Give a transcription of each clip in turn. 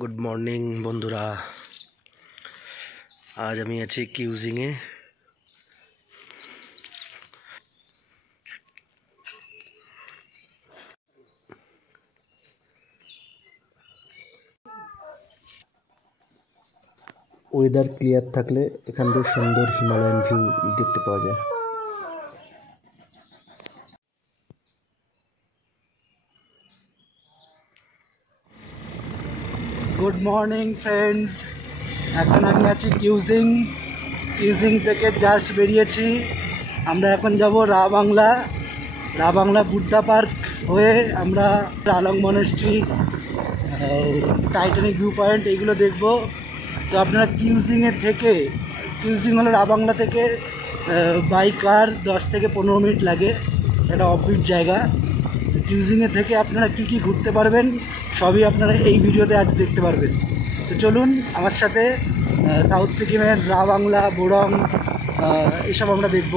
Good morning বন্ধুরা। আজ আমি আছি কিউজিংয়ে। ওয়েদার ক্লিয়ার থাকলে এখান থেকে সুন্দর হিমালয়ান ভিউ দেখতে পাওয়া যায়। গুড মর্নিং ফ্রেন্ডস, এখন আমি আছি কিউজিং থেকে জাস্ট বেরিয়েছি। আমরা এখন যাব রা বাংলা বুদ্ধা পার্ক হয়ে আমরা Along monastery, Titanic view point এইগুলো দেখব। তো আপনারা কিউজিং হলো রা বাংলা থেকে বাই কার 10 থেকে 15 মিনিট লাগে। এটা অফবিট জায়গা। কিউজিংয়ে থেকে আপনারা কি কি ঘুরতে পারবেন সবই আপনারা এই ভিডিওতে আজ দেখতে পারবেন। তো চলুন আমার সাথে সাউথ সিকিমের রা বাংলা, বোরং এসব আমরা দেখব।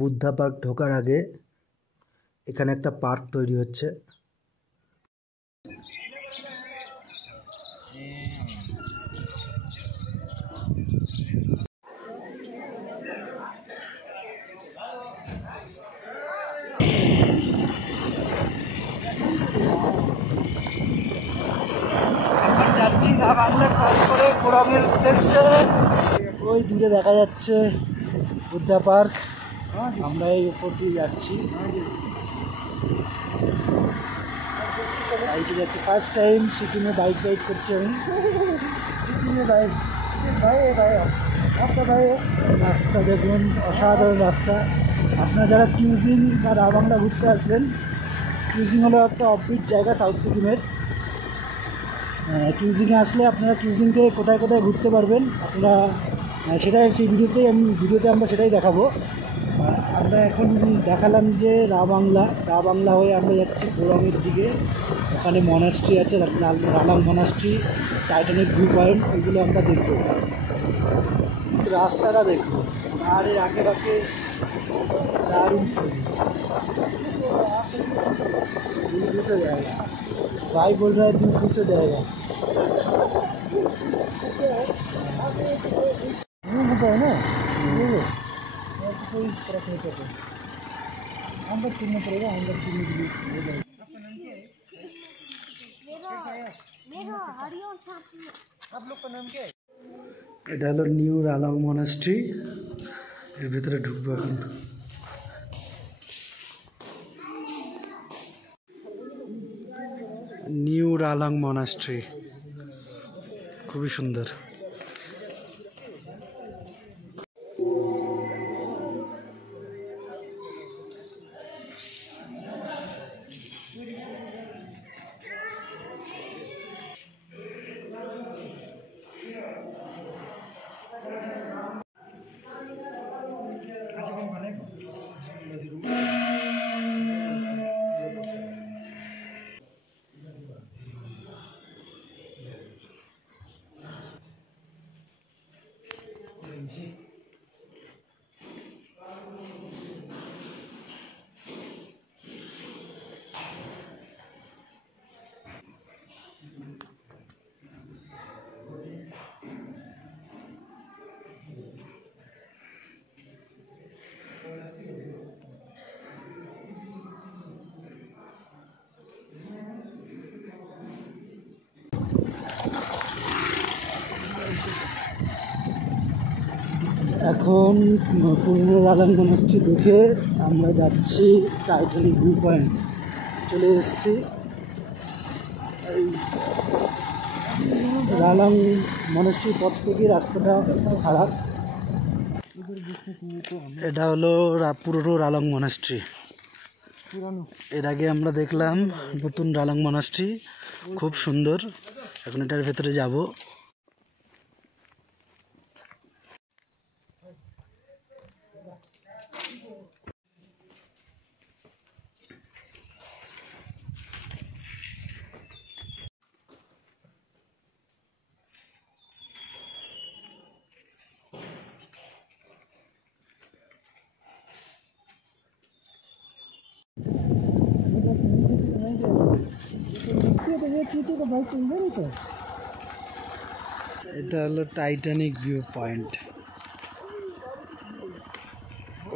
বুদ্ধা পার্ক ঢোকার আগে এখানে একটা পার্ক তৈরি হচ্ছে। এখন যাচ্ছি রা বাংলা ক্রস করে বোরংয়ের উদ্দেশ্যে। ওই দূরে দেখা যাচ্ছে বুদ্ধা পার্ক। আমরা এই উপর দিয়ে যাচ্ছি, বাইকে যাচ্ছি। ফার্স্ট টাইম সিকিমে বাইক রাইড করছি আমি। সিকিমে রাস্তা দেখুন, অসাধারণ রাস্তা। আপনারা যারা কিউজিং বা রা বাংলা ঘুরতে আসবেন, কিউজিং হলো একটা অফবিট জায়গা সাউথ সিকিমের। কিউজিংয়ে আসলে আপনারা কিউজিংকে কোথায় কোথায় ঘুরতে পারবেন আপনারা সেটাই সেই ভিডিওতে আমরা সেটাই দেখাবো। আমরা এখন দেখালাম যে রা বাংলা হয়ে আমরা যাচ্ছি বোরংয়ের দিকে। ওখানে মনাস্ট্রি আছে, রালাং মনাস্ট্রি, টাইটানিক ভিউ পয়েন্ট, ওইগুলো আমরা দেখব। রাস্তাটা দেখবো আর এর আগে পাকে দারুণ दूसरा जाएगा। भाई बोल रहा है दूसरा जाएगा। होता है ना, कोई फर्क नहीं पड़ता। अंदर चुनना पड़ेगा, अंदर चुनने के लिए हो जाएगा। आप लोग का नाम क्या है? এটা হলো নিউ রালাং মনাস্ট্রি। এর ভিতরে ঢুকবো এখন। নিউ রালাং মনাস্ট্রি খুবই সুন্দর। এখন পুরনো রালাং মনাস্ট্রি দেখে আমরা যাচ্ছি টাইটানিক ভিউ পয়েন্ট। চলে এসেছি। এই রালাং মনাস্ট্রির পথ থেকে রাস্তাটা একটু খারাপ। এটা হলো পুরনো রালাং মনাস্ট্রি। এর আগে আমরা দেখলাম নতুন রালাং মনাস্ট্রি, খুব সুন্দর। এখন এটার ভেতরে যাব। এটা হলো টাইটানিক ভিউ পয়েন্ট।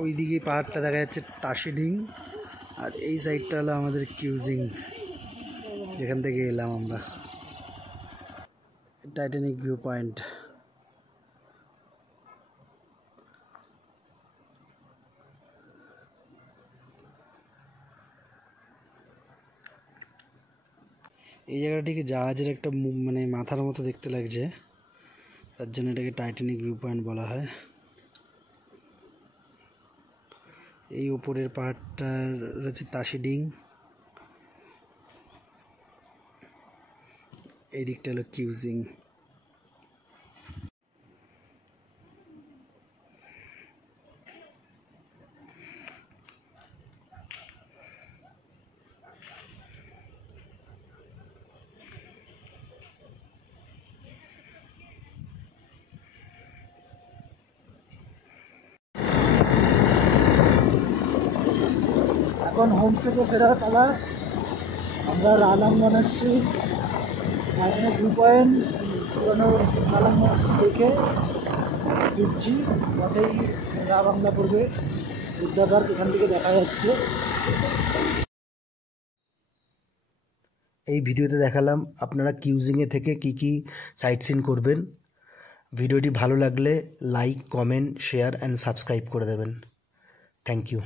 ওইদিকে পাহাড়টা দেখা যাচ্ছে তাসিডিং, আর এই সাইডটা হলো আমাদের কিউজিং, যেখান থেকে এলাম আমরা। Titanic view point. এই জায়গাটিকে জাহাজের একটা মানে মাথার মতো দেখতে লাগছে, তার জন্য এটাকে টাইটানিক ভিউ পয়েন্ট বলা হয়। এই উপরের পাহাড়টা রয়েছে তাসিডিং, এই দিকটা হলো কিউজিং। এখন হোমস্টেতে ফেরার পালা। আমরা রালাং মনাস্ট্রি, টাইটানিক ভিউ পয়েন্ট, পুরনো রালাং মনাস্ট্রি দেখে ফিরছি। পথেই রা বাংলা পড়বে, বুদ্ধা পার্ক এখান থেকে দেখা যাচ্ছে। এই ভিডিওতে দেখালাম আপনারা কিউজিংয়ে থেকে কি কি সাইট সিন করবেন। ভিডিওটি ভালো লাগলে like, comment, share and subscribe করে দেবেন। Thank you.